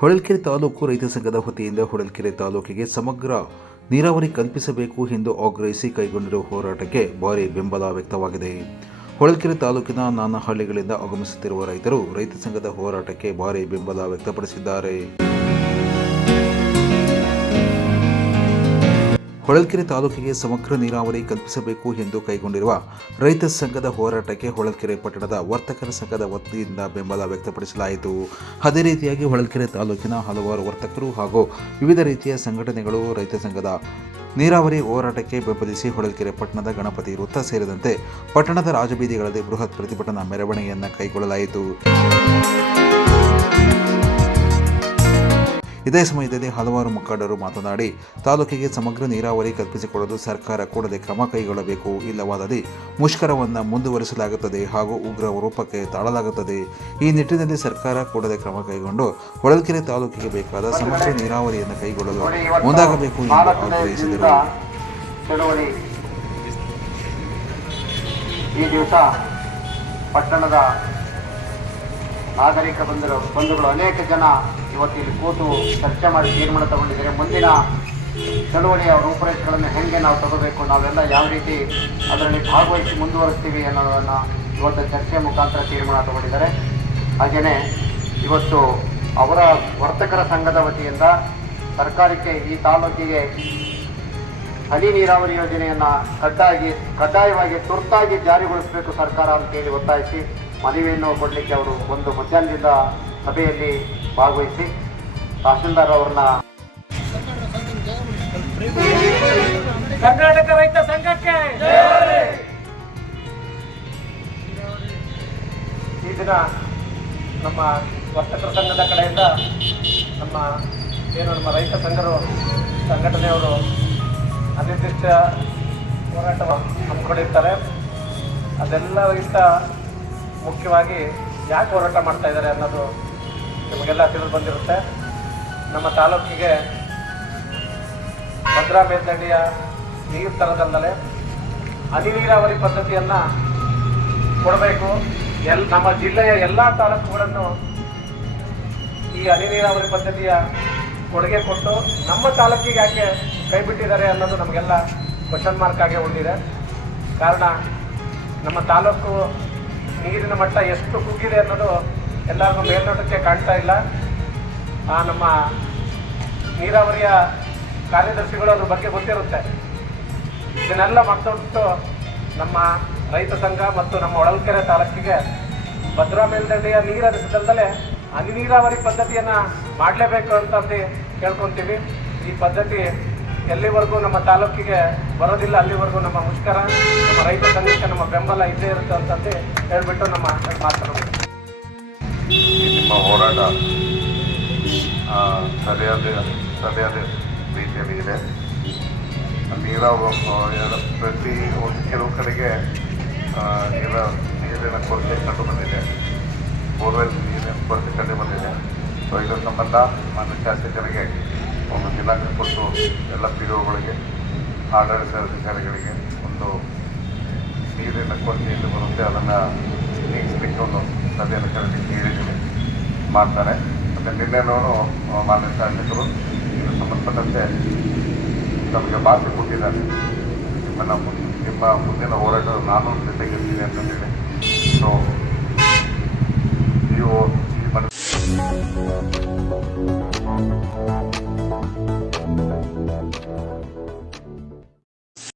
ಹೊಳಲ್ಕೆರೆ ತಾಲೂಕು ರೈತ ಸಂಘದ ವತಿಯಿಂದ ಹೊಳಲ್ಕೆರೆ ತಾಲೂಕಿಗೆ ಸಮಗ್ರ ನೀರಾವರಿ ಕಲ್ಪಿಸಬೇಕು ಎಂದು ಆಗ್ರಹಿಸಿ ಕೈಗೊಂಡಿರುವ ಹೋರಾಟಕ್ಕೆ ಭಾರಿ ಬೆಂಬಲ ವ್ಯಕ್ತವಾಗಿದೆ. ಹೊಳಲ್ಕೆರೆ ತಾಲೂಕಿನ ನಾನಾ ಹಳ್ಳಿಗಳಿಂದ ಆಗಮಿಸುತ್ತಿರುವ ರೈತರು ರೈತ ಸಂಘದ ಹೋರಾಟಕ್ಕೆ ಭಾರಿ ಬೆಂಬಲ ವ್ಯಕ್ತಪಡಿಸಿದ್ದಾರೆ. ಹೊಳಲ್ಕೆರೆ ತಾಲೂಕಿಗೆ ಸಮಗ್ರ ನೀರಾವರಿ ಕಲ್ಪಿಸಬೇಕು ಎಂದು ಕೈಗೊಂಡಿರುವ ರೈತ ಸಂಘದ ಹೋರಾಟಕ್ಕೆ ಹೊಳಲ್ಕೆರೆ ಪಟ್ಟಣದ ವರ್ತಕರ ಸಂಘದ ವತಿಯಿಂದ ಬೆಂಬಲ ವ್ಯಕ್ತಪಡಿಸಲಾಯಿತು. ಅದೇ ರೀತಿಯಾಗಿ ಹೊಳಲ್ಕೆರೆ ತಾಲೂಕಿನ ಹಲವಾರು ವರ್ತಕರು ಹಾಗೂ ವಿವಿಧ ರೀತಿಯ ಸಂಘಟನೆಗಳು ರೈತ ಸಂಘದ ನೀರಾವರಿ ಹೋರಾಟಕ್ಕೆ ಬೆಂಬಲಿಸಿ ಹೊಳಲ್ಕೆರೆ ಪಟ್ಟಣದ ಗಣಪತಿ ವೃತ್ತ ಸೇರಿದಂತೆ ಪಟ್ಟಣದ ರಾಜಬೀದಿಗಳಲ್ಲಿ ಬೃಹತ್ ಪ್ರತಿಭಟನಾ ಮೆರವಣಿಗೆಯನ್ನು ಕೈಗೊಳ್ಳಲಾಯಿತು. ಇದೇ ಸಮಯದಲ್ಲಿ ಹಲವಾರು ಮುಖಂಡರು ಮಾತನಾಡಿ, ತಾಲೂಕಿಗೆ ಸಮಗ್ರ ನೀರಾವರಿ ಕಲ್ಪಿಸಿಕೊಡಲು ಸರ್ಕಾರ ಕೂಡಲೇ ಕ್ರಮ ಕೈಗೊಳ್ಳಬೇಕು, ಇಲ್ಲವಾದಲ್ಲಿ ಮುಷ್ಕರವನ್ನು ಮುಂದುವರಿಸಲಾಗುತ್ತದೆ ಹಾಗೂ ಉಗ್ರ ರೂಪಕ್ಕೆ ತಾಳಲಾಗುತ್ತದೆ. ಈ ನಿಟ್ಟಿನಲ್ಲಿ ಸರ್ಕಾರ ಕೂಡಲೇ ಕ್ರಮ ಕೈಗೊಂಡು ಹೊಳಲ್ಕೆರೆ ತಾಲೂಕಿಗೆ ಬೇಕಾದ ಸಮಗ್ರ ನೀರಾವರಿಯನ್ನು ಕೈಗೊಳ್ಳಲು ಮುಂದಾಗಬೇಕು ಎಂದು ಆಗ್ರಹಿಸಿದರು. ಈ ದಿವಸ ಪಟ್ಟಣದ ನಾಗರಿಕ ಬಂಧುಗಳು ಅನೇಕ ಜನ ಇವತ್ತು ಇಲ್ಲಿ ಕೂತು ಚರ್ಚೆ ಮಾಡಿ ತೀರ್ಮಾನ ತಗೊಂಡಿದ್ದಾರೆ. ಮುಂದಿನ ಚಳುವಳಿಯ ರೂಪರೇಷೆಗಳನ್ನು ಹೆಂಗೆ ನಾವು ತಗೋಬೇಕು, ನಾವೆಲ್ಲ ಯಾವ ರೀತಿ ಅದರಲ್ಲಿ ಭಾಗವಹಿಸಿ ಮುಂದುವರಿಸ್ತೀವಿ ಅನ್ನೋದನ್ನು ಇವತ್ತು ಚರ್ಚೆಯ ಮುಖಾಂತರ ತೀರ್ಮಾನ ತಗೊಂಡಿದ್ದಾರೆ. ಹಾಗೆಯೇ ಇವತ್ತು ಅವರ ವರ್ತಕರ ಸಂಘದ ವತಿಯಿಂದ ಸರ್ಕಾರಕ್ಕೆ ಈ ತಾಲೂಕಿಗೆ ಹನಿ ನೀರಾವರಿ ಯೋಜನೆಯನ್ನು ಕಡ್ಡಾಯವಾಗಿ ತುರ್ತಾಗಿ ಜಾರಿಗೊಳಿಸಬೇಕು ಸರ್ಕಾರ ಅಂತೇಳಿ ಒತ್ತಾಯಿಸಿ ಮನವಿಯನ್ನು ಕೊಡಲಿಕ್ಕೆ ಅವರು ಒಂದು ಮಧ್ಯಾಹ್ನದಿಂದ ಸಭೆಯಲ್ಲಿ ಭಾಗವಹಿಸಿ ತಹಶೀಲ್ದಾರ್ ಅವರನ್ನ ಕರ್ನಾಟಕ ರೈತ ಸಂಘಕ್ಕೆ ಈ ದಿನ ನಮ್ಮ ವರ್ತಕರ ಸಂಘದ ಕಡೆಯಿಂದ ನಮ್ಮ ರೈತ ಸಂಘಟನೆಯವರು ಅನಿರ್ದಿಷ್ಟ ಹೋರಾಟ ಹಮ್ಮಿಕೊಂಡಿರ್ತಾರೆ. ಅದೆಲ್ಲರಿಗಿಂತ ಮುಖ್ಯವಾಗಿ ಯಾಕೆ ಹೋರಾಟ ಮಾಡ್ತಾ ಇದ್ದಾರೆ ಅನ್ನೋದು ನಿಮಗೆಲ್ಲ ತಿಳಿದು ಬಂದಿರುತ್ತೆ. ನಮ್ಮ ತಾಲೂಕಿಗೆ ಭದ್ರಾ ಮೇಲ್ದಂಡೆಯ ನೀರು ತರದಲ್ಲದೆ ಹನಿ ನೀರಾವರಿ ಪದ್ಧತಿಯನ್ನು ಕೊಡಬೇಕು. ನಮ್ಮ ಜಿಲ್ಲೆಯ ಎಲ್ಲ ತಾಲೂಕುಗಳನ್ನು ಈ ಹನಿ ನೀರಾವರಿ ಪದ್ಧತಿಯ ಕೊಡುಗೆ ಕೊಟ್ಟು ನಮ್ಮ ತಾಲೂಕಿಗೆ ಯಾಕೆ ಕೈ ಬಿಟ್ಟಿದ್ದಾರೆ ಅನ್ನೋದು ನಮಗೆಲ್ಲ ಕ್ವಶನ್ ಮಾರ್ಕ್ ಆಗಿ ಉಳಿದಿದೆ. ಕಾರಣ ನಮ್ಮ ತಾಲೂಕು ನೀರಿನ ಮಟ್ಟ ಎಷ್ಟು ಕುಗ್ಗಿದೆ ಅನ್ನೋದು ಎಲ್ಲರಿಗೂ ಮೇಲ್ನೋಟಕ್ಕೆ ಕಾಣ್ತಾ ಇಲ್ಲ. ನಮ್ಮ ನೀರಾವರಿಯ ಕಾರ್ಯದರ್ಶಿಗಳು ಅದ್ರ ಬಗ್ಗೆ ಗೊತ್ತಿರುತ್ತೆ. ಇದನ್ನೆಲ್ಲ ಮತ್ತೊಟ್ಟು ನಮ್ಮ ರೈತ ಸಂಘ ಮತ್ತು ನಮ್ಮ ಹೊಳಲ್ಕೆರೆ ತಾಲೂಕಿಗೆ ಭದ್ರಾ ಮೇಲ್ದಂಡೆಯ ನೀರು ಹರಿಸಿದಲ್ಲದೆ ಹನಿ ನೀರಾವರಿ ಪದ್ಧತಿಯನ್ನು ಮಾಡಲೇಬೇಕು ಅಂತಂದು ಕೇಳ್ಕೊತೀವಿ. ಈ ಪದ್ಧತಿ ಎಲ್ಲಿವರೆಗೂ ನಮ್ಮ ತಾಲೂಕಿಗೆ ಬರೋದಿಲ್ಲ ಅಲ್ಲಿವರೆಗೂ ನಮ್ಮ ಮುಷ್ಕರ, ನಮ್ಮ ರೈತ ಸಂಘಕ್ಕೆ ನಮ್ಮ ಬೆಂಬಲ ಇದ್ದೇ ಇರುತ್ತೆ ಅಂತಂದು ಹೇಳ್ಬಿಟ್ಟು ನಮ್ಮ ಮಾತನಾಡೋದು. ನಿಮ್ಮ ಹೋರಾಟ ಸರಿಯಾದ ರೀತಿಯಲ್ಲಿ ಇದೆ. ಪ್ರತಿ ಕೆಲವು ಕಡೆಗೆ ನೀರಿನ ಕೊರತೆ ಕಂಡು ಬಂದಿದೆ, ಬೋರ್ವೆಲ್ ನೀರಿನ ಕೊರತೆ ಕಂಡು ಬಂದಿದೆ. ಸೊ ಇದರ ಸಂಬಂಧ ಮಾನ್ಯ ಶಾಸಕರಿಗೆ ಒಂದು ದಿನಾಂಕ ಕೊಟ್ಟು ಎಲ್ಲ POಗಳಿಗೆ ಆಡಳಿತ ಅಧಿಕಾರಿಗಳಿಗೆ ಒಂದು ನೀರಿನ ಕೊರತೆ ಎಂದು ಬರುತ್ತೆ ಅದನ್ನು ನೀಗಿಸಲಿಕ್ಕೆ ಒಂದು ಸಭೆಯನ್ನು ಕರೆಯಲಿಕ್ಕೆ ಹೇಳಿದ್ದೀನಿ, ಮಾಡ್ತಾರೆ. ಮತ್ತು ನಿನ್ನೆನೂ ಮಾನ್ಯ ಶಾಸಕರು ಇದಕ್ಕೆ ಸಂಬಂಧಪಟ್ಟಂತೆ ನಮಗೆ ಭಾಷೆ ಕೊಟ್ಟಿದ್ದಾರೆ. ನಿಮ್ಮ ಮುಂದಿನ ಹೋರಾಟ ನಾನು ಜೊತೆಗಿರ್ತೀನಿ ಅಂತಂದೇಳಿ